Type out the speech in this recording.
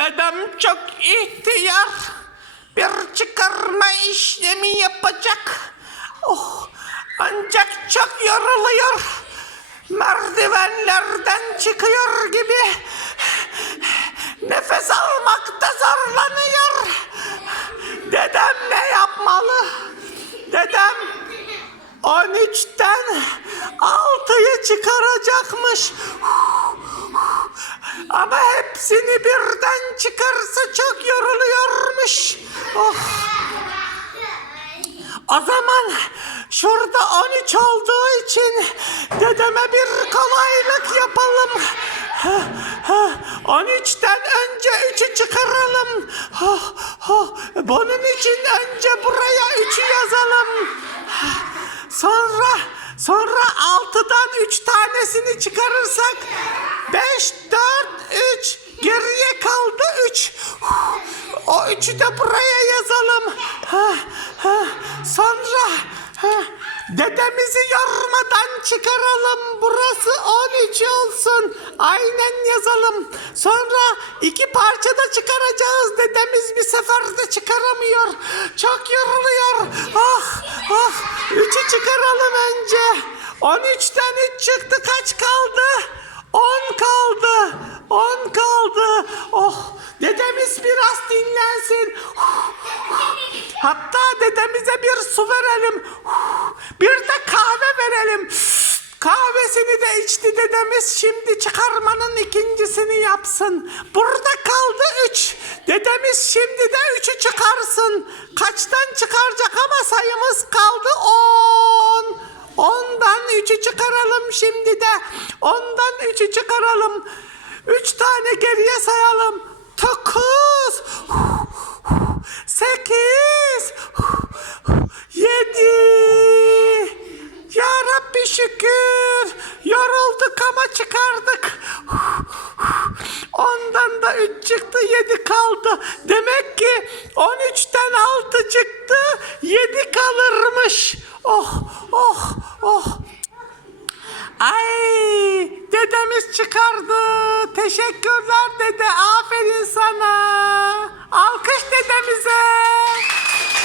Dedem çok ihtiyar. Bir çıkarma işlemi yapacak. Oh, ancak çok yoruluyor. Merdivenlerden çıkıyor gibi. Nefes almakta zorlanıyor. Dedem ne yapmalı? Dedem 13'ten 6'yı çıkaracakmış. Ama hepsini birden çıkarsa çok yoruluyormuş. Oh. O zaman şurada 13 olduğu için dedeme bir kolaylık yapalım. 13'ten önce 3'ü çıkaralım. Bunun için önce buraya 3'ü yazalım. Sonra sonra 6'dan 3 tanesini çıkarırsak 5 4 3 geriye kaldı 3. O 3'ü de buraya yazalım. Sonra dedemizi yormadan çıkaralım. Burası 13 olsun. Aynen yazalım. Sonra iki parçada çıkaracağız. Dedemiz bir seferde çıkaramıyor. Çok yoruluyor. Ah ah. Üçü çıkaralım önce. 13'ten 3 çıktı. Kaç kaldı? 10 kaldı. 10 kaldı. Oh dedemiz biraz dinlensin. Hatta dedemize bir su verelim. Bir de kahve verelim. Kahvesini de içti dedemiz. Şimdi çıkarmanın ikincisini yapsın. Burada kaldı 3. Dedemiz şimdi de 3'ü çıkarsın. Kaçtan çıkaracak ama sayımız kaldı 10. Ondan üçü çıkaralım şimdi de. Ondan üçü çıkaralım. Üç tane geriye sayalım. Dokuz. Sekiz. Yedi. Ya Rabbi şükür. Yorulduk ama çıkardık. Ondan da üç çıktı yedi kaldı. Demek ki on üçten altı çıktı yedi kalırmış. Oh oh oh. Ay dedemiz çıkardı. Teşekkürler dede. Aferin